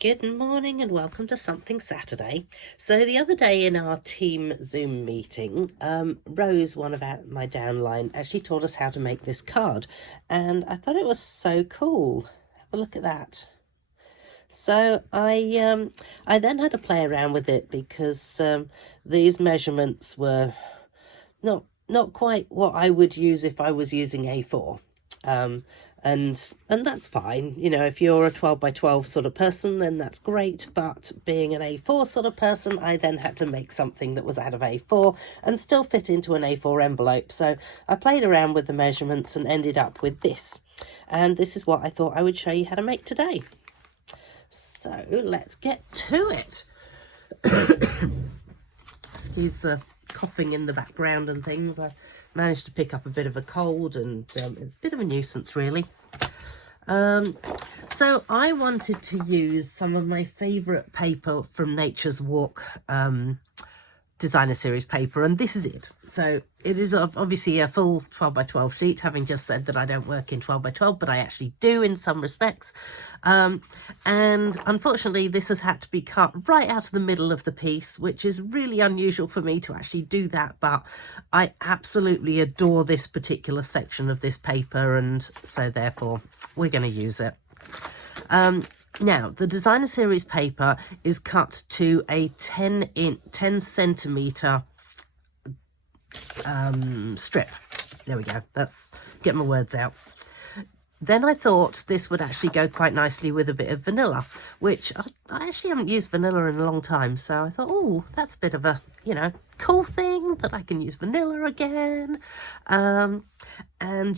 Good morning and welcome to Something Saturday. So the other day in our team Zoom meeting, Rose, one of my downline, actually taught us how to make this card, and I thought it was so cool. Have a look at that. So I then had to play around with it because these measurements were not quite what I would use if I was using A4. And that's fine, you know, if you're a 12 by 12 sort of person, then that's great. But being an A4 sort of person, I then had to make something that was out of A4 and still fit into an A4 envelope. So I played around with the measurements and ended up with this. And this is what I thought I would show you how to make today. So let's get to it. Excuse the coughing in the background and things. I managed to pick up a bit of a cold, and it's a bit of a nuisance really. So I wanted to use some of my favourite paper from Nature's Walk designer series paper, and this is it. So it is obviously a full 12 by 12 sheet, having just said that I don't work in 12 by 12, but I actually do in some respects. And unfortunately this has had to be cut right out of the middle of the piece, which is really unusual for me to actually do that, but I absolutely adore this particular section of this paper, and so therefore we're going to use it. Now, the designer series paper is cut to a 10 centimetre strip. There we go. That's get my words out. Then I thought this would actually go quite nicely with a bit of vanilla, which I actually haven't used vanilla in a long time. So I thought, oh, that's a bit of a, you know, cool thing that I can use vanilla again. And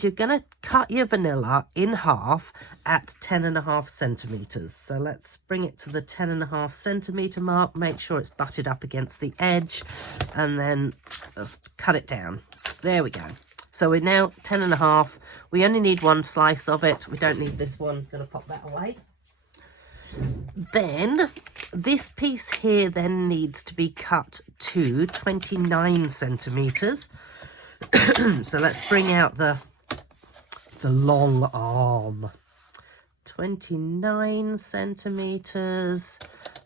you're going to cut your vanilla in half at 10.5 centimetres. So let's bring it to the 10.5 centimetre mark, make sure it's butted up against the edge, and then just cut it down. There we go. So we're now 10.5. We only need one slice of it. We don't need this one. Going to pop that away. Then this piece here then needs to be cut to 29 centimetres. So let's bring out the long arm. 29 centimetres,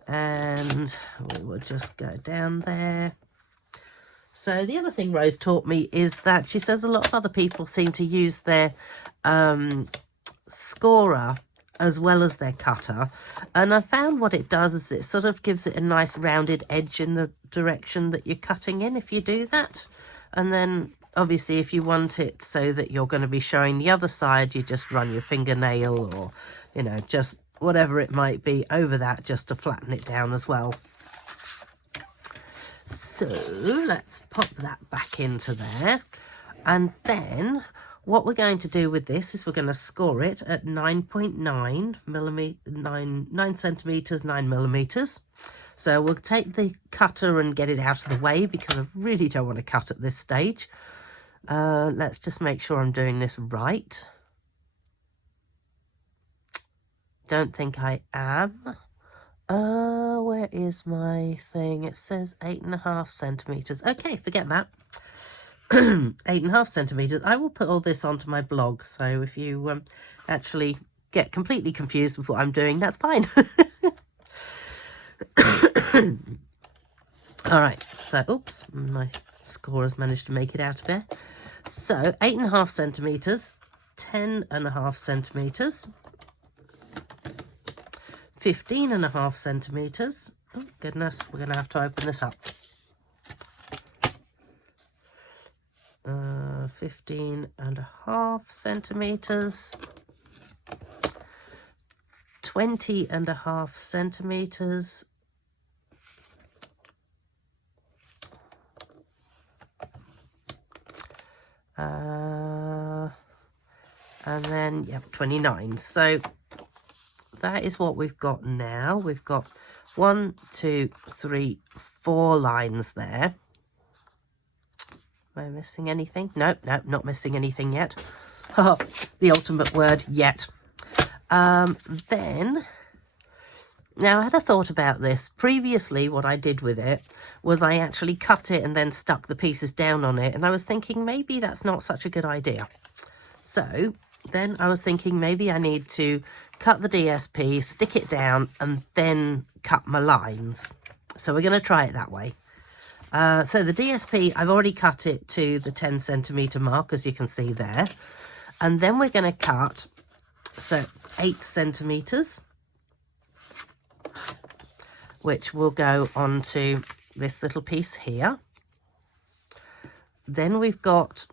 and we will just go down there. So the other thing Rose taught me is that she says a lot of other people seem to use their scorer as well as their cutter, and I found what it does is it sort of gives it a nice rounded edge in the direction that you're cutting in if you do that. And then obviously if you want it so that you're going to be showing the other side, you just run your fingernail or, you know, just whatever it might be over that just to flatten it down as well. So let's pop that back into there, and then what we're going to do with this is we're going to score it at 9.9 millimeters, 9 centimeters, 9 millimeters. So we'll take the cutter and get it out of the way because I really don't want to cut at this stage. Let's just make sure I'm doing this right. Don't think I am. Where is my thing? It says 8.5 centimeters. Okay, forget that. 8.5 centimeters. I will put all this onto my blog, so if you actually get completely confused with what I'm doing, that's fine. All right, so oops, my score has managed to make it out of there. So 8.5 centimeters, 10.5 centimeters, 15.5 centimeters. Oh goodness, we're going to have to open this up. 15.5 centimeters, 20.5 centimeters, and then, yep, 29. So that is what we've got now. We've got 1, 2, 3, 4 lines there. Am I missing anything? Nope, not missing anything yet. The ultimate word, yet. Then, now I had a thought about this. Previously, what I did with it was I actually cut it and then stuck the pieces down on it. And I was thinking maybe that's not such a good idea. So then I was thinking maybe I need to cut the DSP, stick it down, and then cut my lines. So we're going to try it that way. So the DSP, I've already cut it to the 10 centimetre mark, as you can see there. And then we're going to cut, so 8 centimetres, which will go onto this little piece here. Then we've got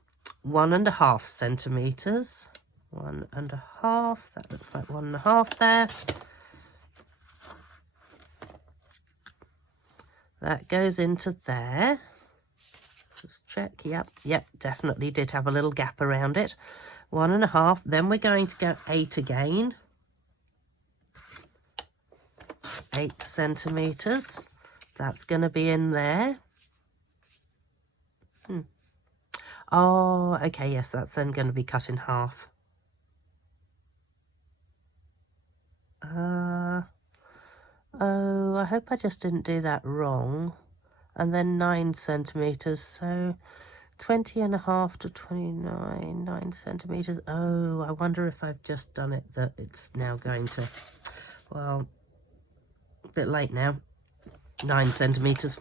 1.5 centimetres, 1.5, that looks like 1.5 there. That goes into there. Just check, yep, definitely did have a little gap around it. 1.5, then we're going to go 8 again. 8 centimetres, that's going to be in there. Oh, okay, yes, that's then going to be cut in half. Oh, I hope I just didn't do that wrong. And then 9 centimetres, so 20.5 to 29, 9 centimetres. Oh, I wonder if I've just done it that it's now going to, well, a bit late now. 9 centimetres.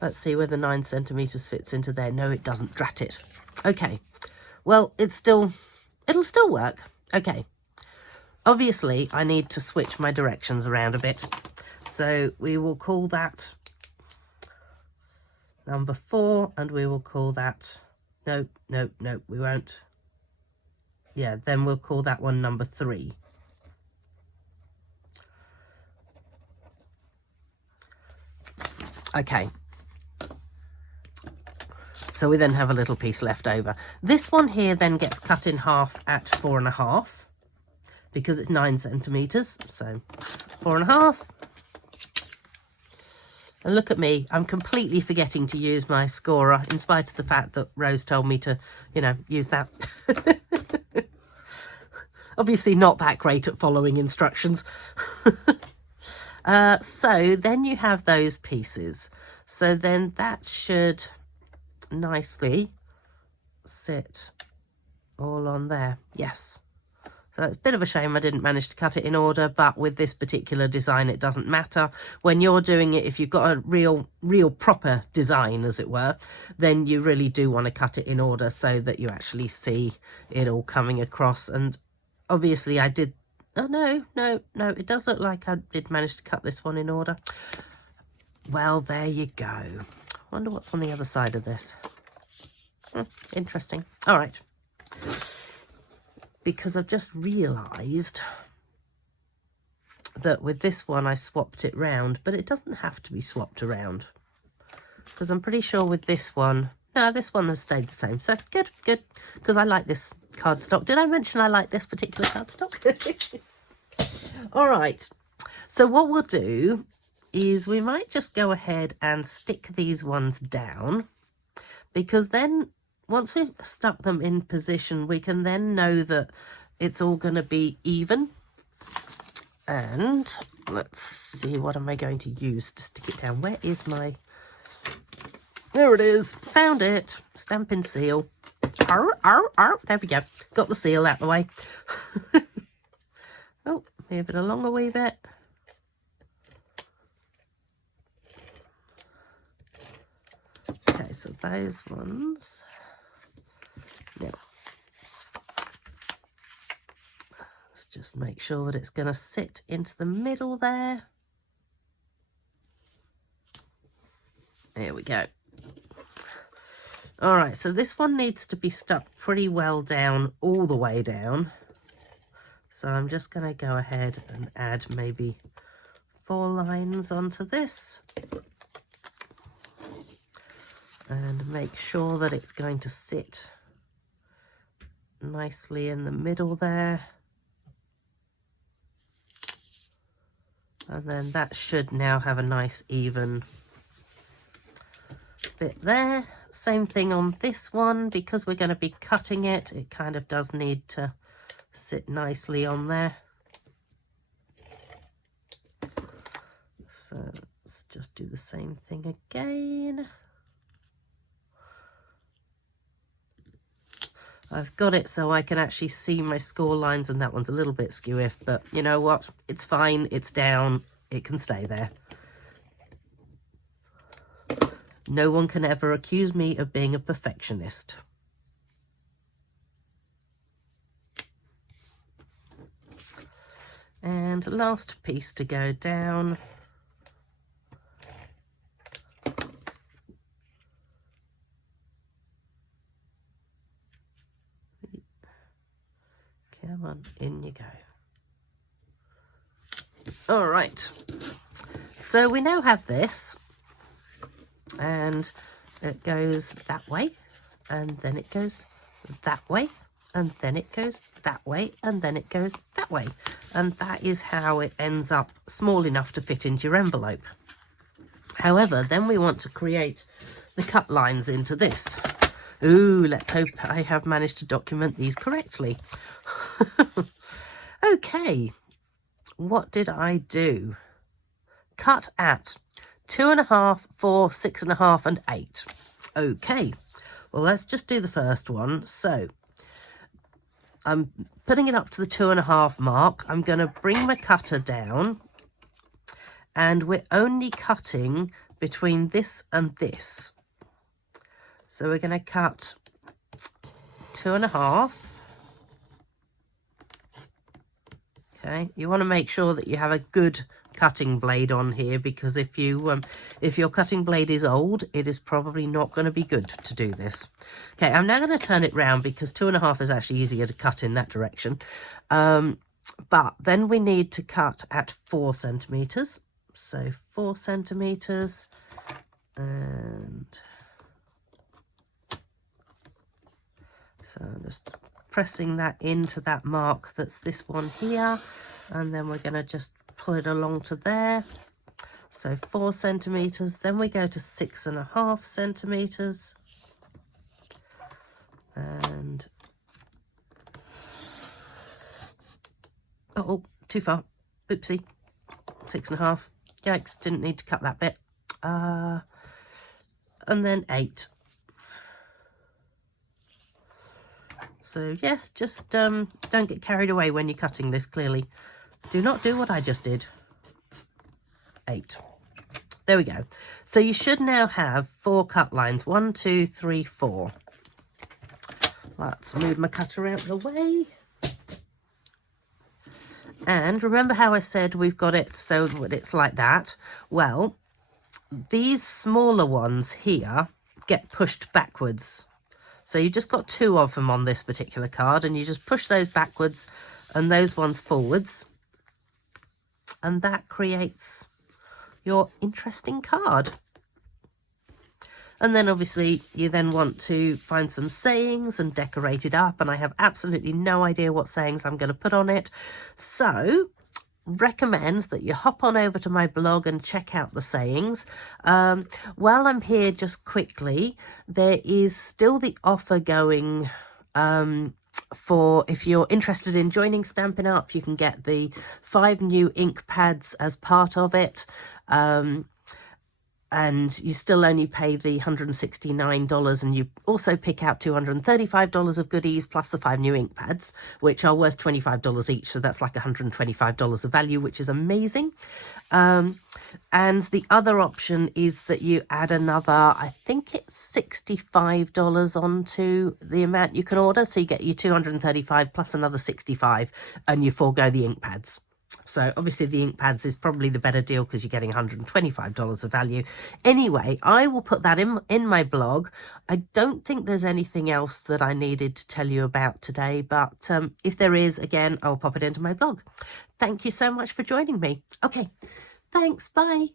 Let's see whether 9 centimetres fits into there. No, it doesn't. Drat it. Okay. Well, it'll still work. Okay. Obviously, I need to switch my directions around a bit. So we will call that number 4, and we will call that, no, we won't. Yeah, then we'll call that one number 3. Okay. So we then have a little piece left over. This one here then gets cut in half at 4.5 because it's 9 centimetres. So 4.5. And look at me, I'm completely forgetting to use my scorer in spite of the fact that Rose told me to, you know, use that. Obviously not that great at following instructions. So then you have those pieces. So then that should nicely sit all on there. Yes. So it's a bit of a shame I didn't manage to cut it in order, but with this particular design, it doesn't matter. When you're doing it, if you've got a real proper design, as it were, then you really do want to cut it in order so that you actually see it all coming across. And obviously I did, oh no, it does look like I did manage to cut this one in order. Well, there you go. Wonder what's on the other side of this. Interesting. All right. Because I've just realised that with this one I swapped it round, but it doesn't have to be swapped around. Because I'm pretty sure with this one, no, this one has stayed the same. So good, because I like this cardstock. Did I mention I like this particular cardstock? All right. So what we'll do is we might just go ahead and stick these ones down, because then once we've stuck them in position, we can then know that it's all going to be even. And let's see, what am I going to use to stick it down? Where is my... There it is. Found it. Stampin' seal. Arr, arr, arr. There we go. Got the seal out of the way. Oh, move it along a wee bit. Okay, so those ones. Now, let's just make sure that it's going to sit into the middle there. There we go. All right, so this one needs to be stuck pretty well down, all the way down. So I'm just going to go ahead and add maybe 4 lines onto this. And make sure that it's going to sit nicely in the middle there. And then that should now have a nice even bit there. Same thing on this one, because we're going to be cutting it, it kind of does need to sit nicely on there. So let's just do the same thing again. I've got it so I can actually see my score lines, and that one's a little bit skew-if, but you know what? It's fine. It's down. It can stay there. No one can ever accuse me of being a perfectionist. And last piece to go down. Come on, in you go. All right. So we now have this, and it goes that way, and then it goes that way, and then it goes that way, and then it goes that way. And that is how it ends up small enough to fit into your envelope. However, then we want to create the cut lines into this. Ooh, let's hope I have managed to document these correctly. Okay, what did I do? Cut at 2.5, 4, 6.5, and 8. Okay, well, let's just do the first one. So I'm putting it up to the 2.5 mark. I'm going to bring my cutter down, and we're only cutting between this and this. So we're going to cut 2.5. Okay, you want to make sure that you have a good cutting blade on here, because if your cutting blade is old, it is probably not going to be good to do this. Okay, I'm now going to turn it round because 2.5 is actually easier to cut in that direction. But then we need to cut at 4 centimeters. So 4 centimeters, and so I'm just pressing that into that mark that's this one here, and then we're going to just pull it along to there. So 4 centimeters, then we go to 6.5 centimeters, and oh, too far, oopsie, 6.5, yikes, didn't need to cut that bit, and then 8. So yes, just don't get carried away when you're cutting this, clearly. Do not do what I just did. 8. There we go. So you should now have 4 cut lines. 1, 2, 3, 4. Let's move my cutter out of the way. And remember how I said we've got it so that it's like that? Well, these smaller ones here get pushed backwards. So you just got 2 of them on this particular card, and you just push those backwards and those ones forwards. And that creates your interesting card. And then obviously you then want to find some sayings and decorate it up. And I have absolutely no idea what sayings I'm going to put on it. So recommend that you hop on over to my blog and check out the sayings. While I'm here, just quickly, there is still the offer going for if you're interested in joining Stampin' Up, you can get the 5 new ink pads as part of it. And you still only pay the $169, and you also pick out $235 of goodies plus the 5 new ink pads, which are worth $25 each. So that's like $125 of value, which is amazing. And the other option is that you add another, I think it's $65 onto the amount you can order. So you get your $235 plus another $65, and you forego the ink pads. So obviously the ink pads is probably the better deal because you're getting $125 of value. Anyway, I will put that in my blog. I don't think there's anything else that I needed to tell you about today, but if there is, again, I'll pop it into my blog. Thank you so much for joining me. Okay, thanks, bye.